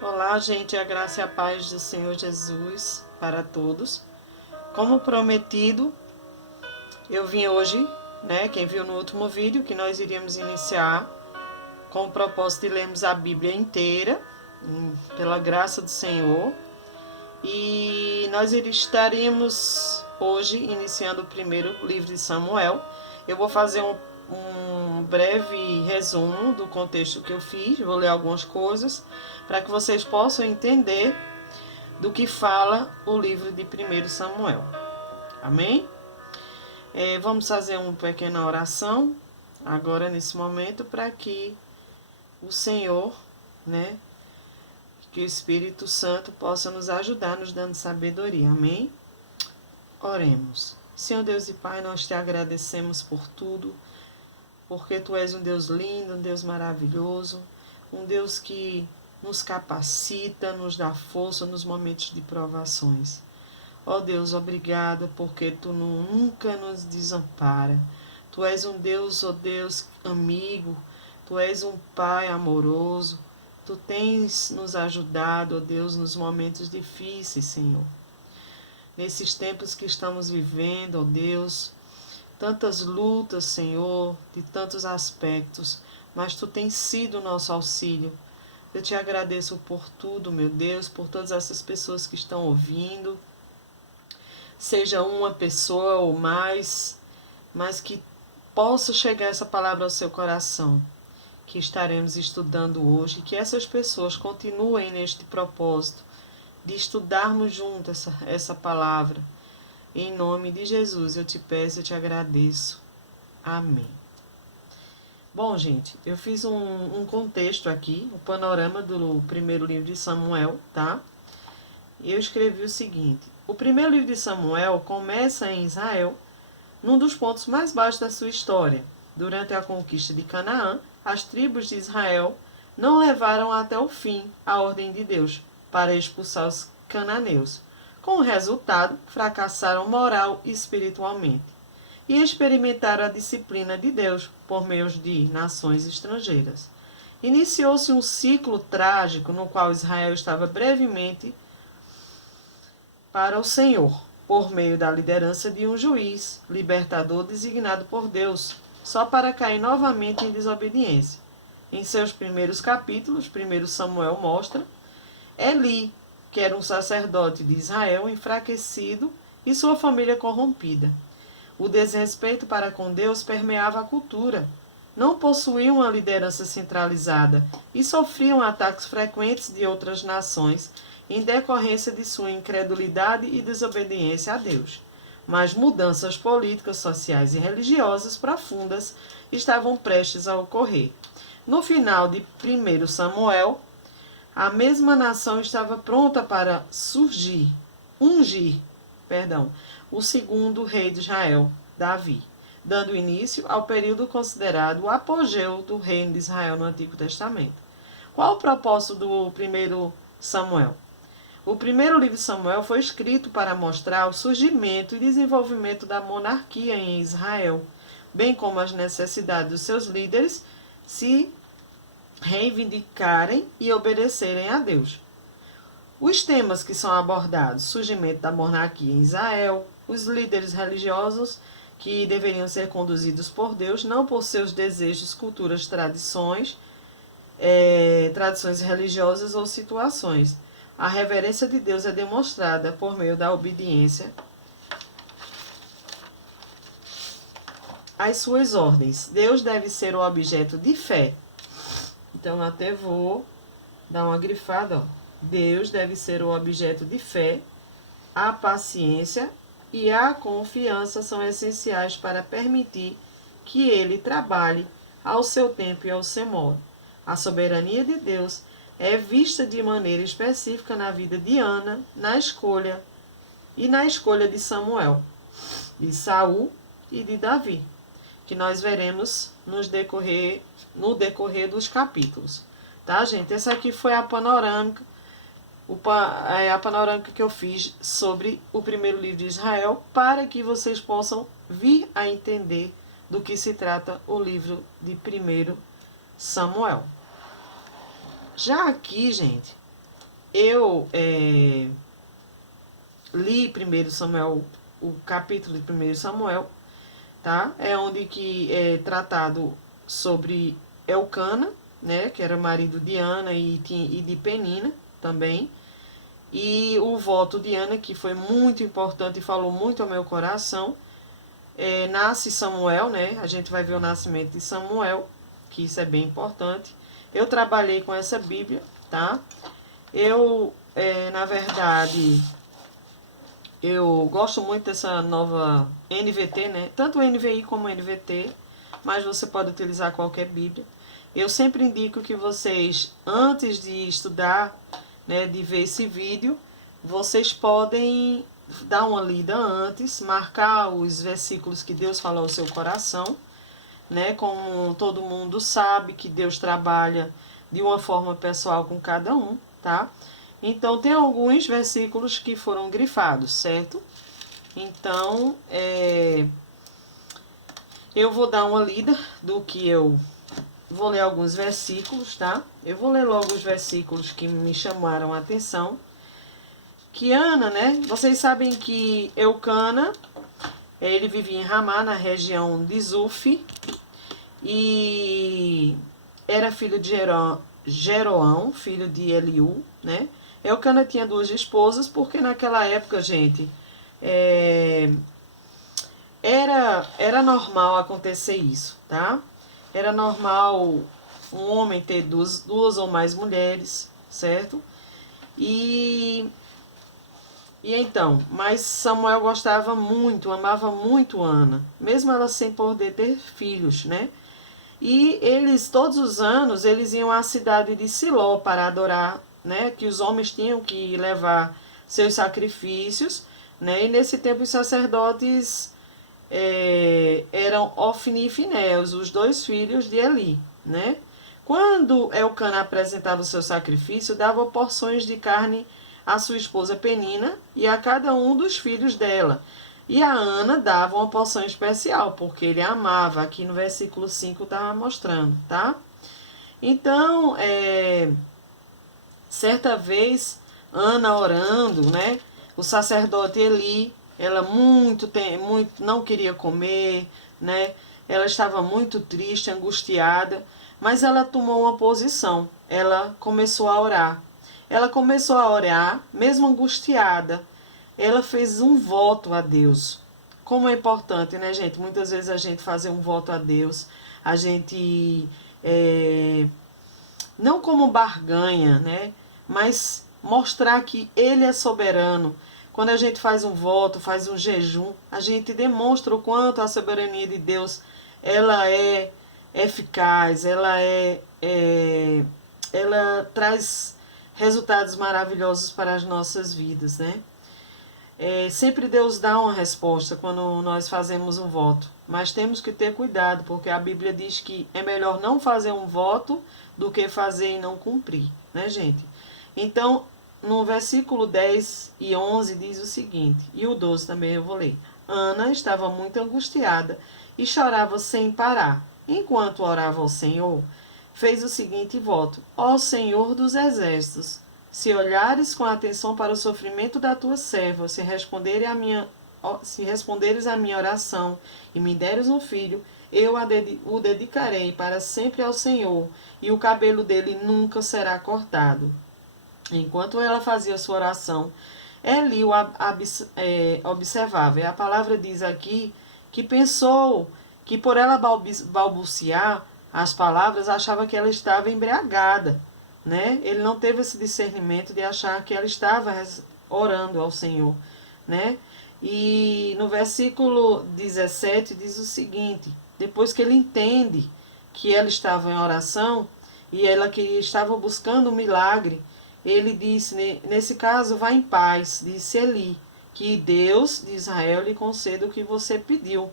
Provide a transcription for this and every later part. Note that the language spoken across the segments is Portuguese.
Olá, gente, a graça e a paz do Senhor Jesus para todos. Como prometido, eu vim hoje, quem viu no último vídeo, que nós iríamos iniciar com o propósito de lermos a Bíblia inteira, pela graça do Senhor. E nós estaríamos hoje iniciando o primeiro livro de Samuel. Eu vou fazer um breve resumo do contexto que eu fiz, vou ler algumas coisas, para que vocês possam entender do que fala o livro de 1 Samuel. Amém? Vamos fazer uma pequena oração agora nesse momento para que o Senhor, que o Espírito Santo possa nos ajudar, nos dando sabedoria. Amém? Oremos. Senhor Deus e Pai, nós te agradecemos por tudo, porque Tu és um Deus lindo, um Deus maravilhoso, um Deus que nos capacita, nos dá força nos momentos de provações. Ó Deus, obrigada, porque Tu nunca nos desampara. Tu és um Deus, ó Deus, amigo, Tu és um Pai amoroso, Tu tens nos ajudado, ó Deus, nos momentos difíceis, Senhor. Nesses tempos que estamos vivendo, ó Deus, tantas lutas, Senhor, de tantos aspectos, mas Tu tens sido o nosso auxílio. Eu te agradeço por tudo, meu Deus, por todas essas pessoas que estão ouvindo, seja uma pessoa ou mais, mas que possa chegar essa palavra ao seu coração, que estaremos estudando hoje, que essas pessoas continuem neste propósito de estudarmos juntos essa palavra. Em nome de Jesus eu te peço, eu te agradeço. Amém. Bom, gente, eu fiz um contexto aqui, o panorama do primeiro livro de Samuel, tá? E eu escrevi o seguinte: o primeiro livro de Samuel começa em Israel, num dos pontos mais baixos da sua história. Durante a conquista de Canaã, as tribos de Israel não levaram até o fim a ordem de Deus para expulsar os cananeus. Com o resultado, fracassaram moral e espiritualmente e experimentaram a disciplina de Deus por meio de nações estrangeiras. Iniciou-se um ciclo trágico no qual Israel estava brevemente para o Senhor, por meio da liderança de um juiz, libertador designado por Deus, só para cair novamente em desobediência. Em seus primeiros capítulos, 1 Samuel mostra Eli, que era um sacerdote de Israel enfraquecido, e sua família corrompida. O desrespeito para com Deus permeava a cultura. Não possuíam uma liderança centralizada e sofriam ataques frequentes de outras nações em decorrência de sua incredulidade e desobediência a Deus. Mas mudanças políticas, sociais e religiosas profundas estavam prestes a ocorrer. No final de 1 Samuel, a mesma nação estava pronta para ungir, o segundo rei de Israel, Davi, dando início ao período considerado o apogeu do reino de Israel no Antigo Testamento. Qual o propósito do primeiro Samuel? O primeiro livro de Samuel foi escrito para mostrar o surgimento e desenvolvimento da monarquia em Israel, bem como as necessidades dos seus líderes se reivindicarem e obedecerem a Deus. Os temas que são abordados: surgimento da monarquia em Israel, os líderes religiosos que deveriam ser conduzidos por Deus, não por seus desejos, culturas, tradições religiosas ou situações. A reverência de Deus é demonstrada por meio da obediência às suas ordens. Deus deve ser o objeto de fé. Então, até vou dar uma grifada, ó. Deus deve ser o objeto de fé, a paciência e a confiança são essenciais para permitir que Ele trabalhe ao seu tempo e ao seu modo. A soberania de Deus é vista de maneira específica na vida de Ana, na escolha de Samuel, de Saul e de Davi, que nós veremos no decorrer dos capítulos. Tá, gente? Essa aqui foi a panorâmica que eu fiz sobre o primeiro livro de Israel, para que vocês possam vir a entender do que se trata o livro de 1 Samuel. Já aqui, gente, eu li 1 Samuel, o capítulo de 1 Samuel, tá? É onde que é tratado sobre Elcana, né? Que era marido de Ana e de Penina também. E o voto de Ana, que foi muito importante e falou muito ao meu coração. Nasce Samuel, né? A gente vai ver o nascimento de Samuel, que isso é bem importante. Eu trabalhei com essa Bíblia, tá? Eu, na verdade, eu gosto muito dessa nova NVT, né? Tanto o NVI como o NVT, mas você pode utilizar qualquer Bíblia. Eu sempre indico que vocês, antes de estudar, né, de ver esse vídeo, vocês podem dar uma lida antes, marcar os versículos que Deus falou ao seu coração, né? Como todo mundo sabe que Deus trabalha de uma forma pessoal com cada um, tá? Então, tem alguns versículos que foram grifados, certo? Então, eu vou dar uma lida do que eu vou ler alguns versículos, tá? Eu vou ler logo os versículos que me chamaram a atenção. Que Ana, né? Vocês sabem que Eucana, ele vivia em Ramá, na região de Zuf, e era filho de Jeroão, filho de Eliú, né? Eucana tinha 2 esposas, porque naquela época, gente, era normal acontecer isso, tá? Era normal um homem ter duas ou mais mulheres, certo? E então, mas Samuel gostava muito, amava muito Ana, mesmo ela sem poder ter filhos, né? E eles, todos os anos, eles iam à cidade de Siló para adorar, né? Que os homens tinham que levar seus sacrifícios, né? E nesse tempo os sacerdotes eram Ofni e Finéus, os 2 filhos de Eli, né? Quando Elcana apresentava o seu sacrifício, dava porções de carne à sua esposa Penina e a cada um dos filhos dela. E a Ana dava uma porção especial, porque ele a amava. Aqui no versículo 5 estava mostrando, tá? Então, certa vez, Ana orando, né? O sacerdote Eli, ela muito não queria comer, né? Ela estava muito triste, angustiada, mas ela tomou uma posição. Ela começou a orar. Ela começou a orar, mesmo angustiada. Ela fez um voto a Deus. Como é importante, né, gente? Muitas vezes a gente fazer um voto a Deus, a gente não como barganha, né? Mas mostrar que Ele é soberano. Quando a gente faz um voto, faz um jejum, a gente demonstra o quanto a soberania de Deus ela é eficaz, ela traz resultados maravilhosos para as nossas vidas, né? Sempre Deus dá uma resposta quando nós fazemos um voto, mas temos que ter cuidado, porque a Bíblia diz que é melhor não fazer um voto do que fazer e não cumprir, né, gente? Então, no versículo 10 e 11 diz o seguinte, e o 12 também eu vou ler. Ana estava muito angustiada e chorava sem parar. Enquanto orava ao Senhor, fez o seguinte voto: Ó Senhor dos exércitos, se olhares com atenção para o sofrimento da tua serva, se responderes a minha oração e me deres um filho, eu o dedicarei para sempre ao Senhor, e o cabelo dele nunca será cortado. Enquanto ela fazia sua oração, Eli o observava. E a palavra diz aqui que pensou que por ela balbuciar as palavras, achava que ela estava embriagada, né? Ele não teve esse discernimento de achar que ela estava orando ao Senhor, né? E no versículo 17 diz o seguinte: depois que ele entende que ela estava em oração e ela que estava buscando um milagre, ele disse, nesse caso, vá em paz, disse Eli, que Deus de Israel lhe conceda o que você pediu.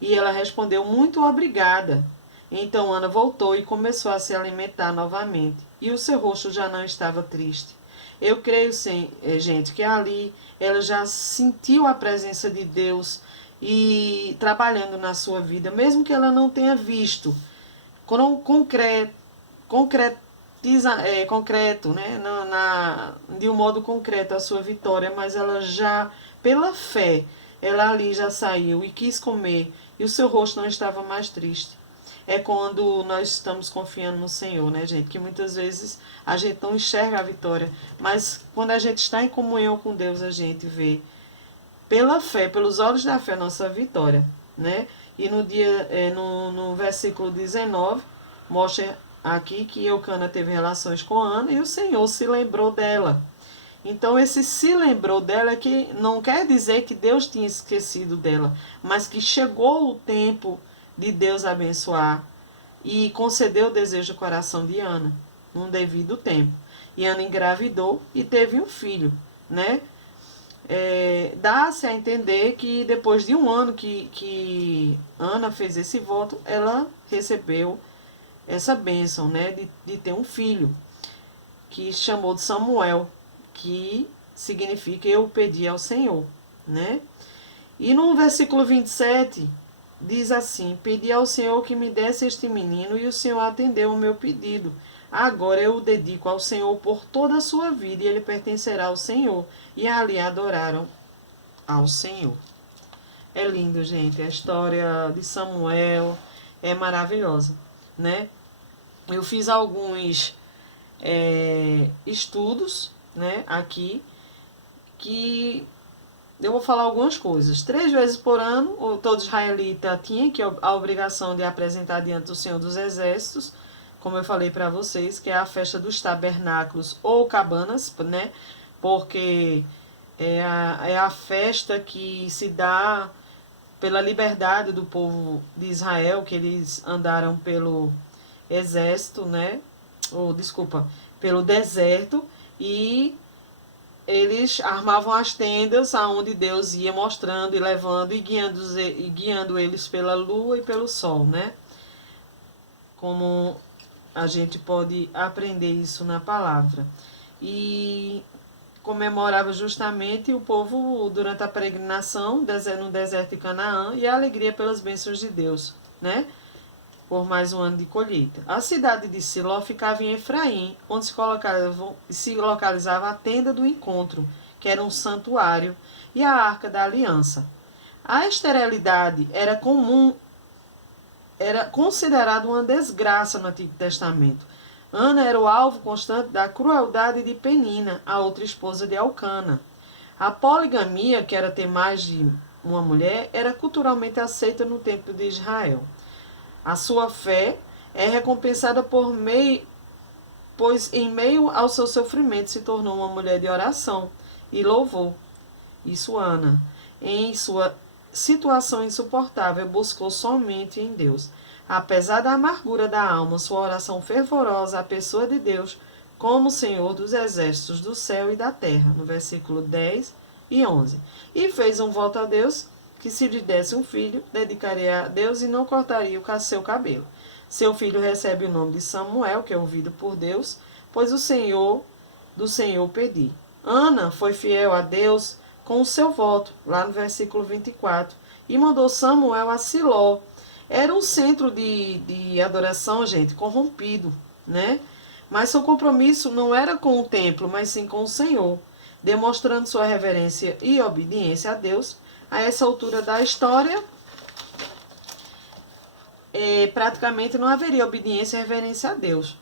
E ela respondeu, muito obrigada. Então Ana voltou e começou a se alimentar novamente. E o seu rosto já não estava triste. Eu creio, sim, gente, que ali ela já sentiu a presença de Deus e trabalhando na sua vida, mesmo que ela não tenha visto concreto, né? De um modo concreto a sua vitória, mas ela já, pela fé, ela ali já saiu e quis comer, e o seu rosto não estava mais triste. É quando nós estamos confiando no Senhor, né, gente? Que muitas vezes a gente não enxerga a vitória, mas quando a gente está em comunhão com Deus, a gente vê pela fé, pelos olhos da fé, a nossa vitória, né? E no versículo 19, mostra aqui que Eucana teve relações com Ana e o Senhor se lembrou dela. Então, esse se lembrou dela que não quer dizer que Deus tinha esquecido dela, mas que chegou o tempo de Deus abençoar e concedeu o desejo do coração de Ana, num devido tempo. E Ana engravidou e teve um filho, né? Dá-se a entender que depois de um ano que Ana fez esse voto, ela recebeu essa bênção, né, de ter um filho, que chamou de Samuel, que significa eu pedi ao Senhor, né? E no versículo 27 diz assim: pedi ao Senhor que me desse este menino e o Senhor atendeu o meu pedido. Agora eu o dedico ao Senhor por toda a sua vida e ele pertencerá ao Senhor. E ali adoraram ao Senhor. É lindo, gente. A história de Samuel é maravilhosa, né? Eu fiz alguns estudos, né, aqui, que eu vou falar algumas coisas. 3 vezes por ano, todo israelita tinha a obrigação de apresentar diante do Senhor dos Exércitos, como eu falei para vocês, que é a festa dos tabernáculos ou cabanas, né? Porque é a festa que se dá pela liberdade do povo de Israel, que eles andaram pelo exército, né? Ou, desculpa, pelo deserto, e eles armavam as tendas aonde Deus ia mostrando e levando e guiando eles pela lua e pelo sol, né? Como a gente pode aprender isso na palavra. E comemorava justamente o povo durante a peregrinação no deserto de Canaã e a alegria pelas bênçãos de Deus, né? Por mais um ano de colheita. A cidade de Siló ficava em Efraim, onde se localizava a tenda do encontro, que era um santuário, e a arca da aliança. A esterilidade era considerada uma desgraça no Antigo Testamento. Ana era o alvo constante da crueldade de Penina, a outra esposa de Elcana. A poligamia, que era ter mais de uma mulher, era culturalmente aceita no templo de Israel. A sua fé é recompensada pois em meio ao seu sofrimento se tornou uma mulher de oração e louvor. Isso Ana, em sua situação insuportável, buscou somente em Deus. Apesar da amargura da alma, sua oração fervorosa à pessoa de Deus, como Senhor dos exércitos do céu e da terra, no versículo 10 e 11. E fez um voto a Deus, que se lhe desse um filho, dedicaria a Deus e não cortaria o seu cabelo. Seu filho recebe o nome de Samuel, que é ouvido por Deus, pois do Senhor pedi. Ana foi fiel a Deus com o seu voto, lá no versículo 24, e mandou Samuel a Siló. Era um centro de adoração, gente, corrompido, né? Mas seu compromisso não era com o templo, mas sim com o Senhor, demonstrando sua reverência e obediência a Deus. A essa altura da história, praticamente não haveria obediência e reverência a Deus.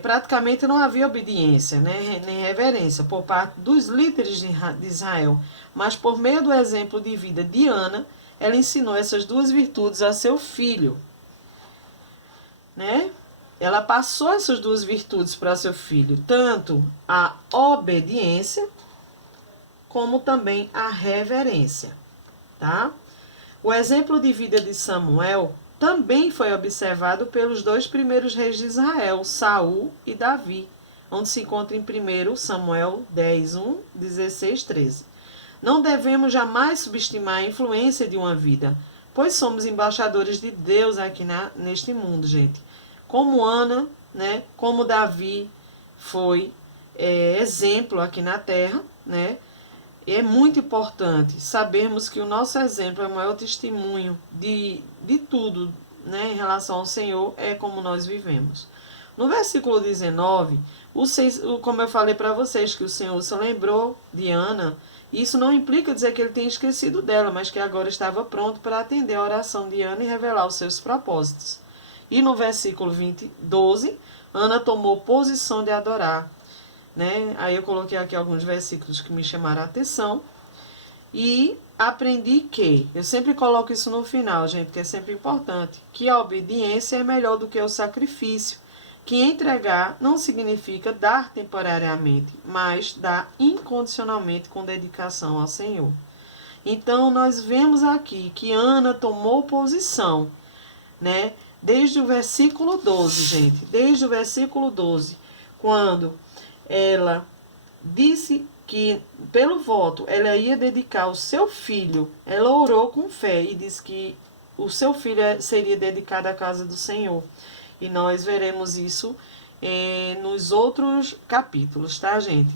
Praticamente não havia obediência, né, nem reverência por parte dos líderes de Israel, mas por meio do exemplo de vida de Ana, ela ensinou essas duas virtudes a seu filho, né? Ela passou essas duas virtudes para seu filho, tanto a obediência como também a reverência, tá? O exemplo de vida de Samuel também foi observado pelos 2 primeiros reis de Israel, Saul e Davi, onde se encontra em 1 Samuel 10, 1, 16, 13. Não devemos jamais subestimar a influência de uma vida, pois somos embaixadores de Deus aqui neste mundo, gente. Como Ana, né, como Davi foi exemplo aqui na terra, né? É muito importante sabermos que o nosso exemplo é o maior testemunho de tudo, né, em relação ao Senhor, é como nós vivemos. No versículo 19, como eu falei para vocês, que o Senhor se lembrou de Ana, isso não implica dizer que ele tenha esquecido dela, mas que agora estava pronto para atender a oração de Ana e revelar os seus propósitos. E no versículo 12, Ana tomou posição de adorar. Né? Aí eu coloquei aqui alguns versículos que me chamaram a atenção. E aprendi que, eu sempre coloco isso no final, gente, que é sempre importante, que a obediência é melhor do que o sacrifício, que entregar não significa dar temporariamente, mas dar incondicionalmente com dedicação ao Senhor. Então, nós vemos aqui que Ana tomou posição, né? Desde o versículo 12, gente, desde o versículo 12, quando ela disse que, pelo voto, ela ia dedicar o seu filho, ela orou com fé e disse que o seu filho seria dedicado à casa do Senhor. E nós veremos isso nos outros capítulos, tá, gente?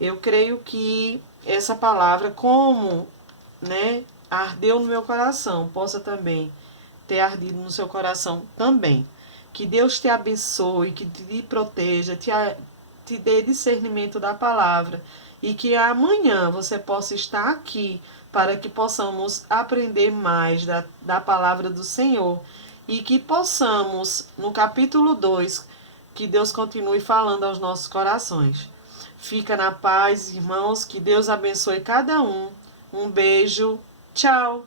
Eu creio que essa palavra, como, né, ardeu no meu coração, possa também ter ardido no seu coração também. Que Deus te abençoe, que te proteja, te dê discernimento da palavra e que amanhã você possa estar aqui para que possamos aprender mais da palavra do Senhor e que possamos, no capítulo 2, que Deus continue falando aos nossos corações. Fica na paz, irmãos, que Deus abençoe cada um. Um beijo, tchau!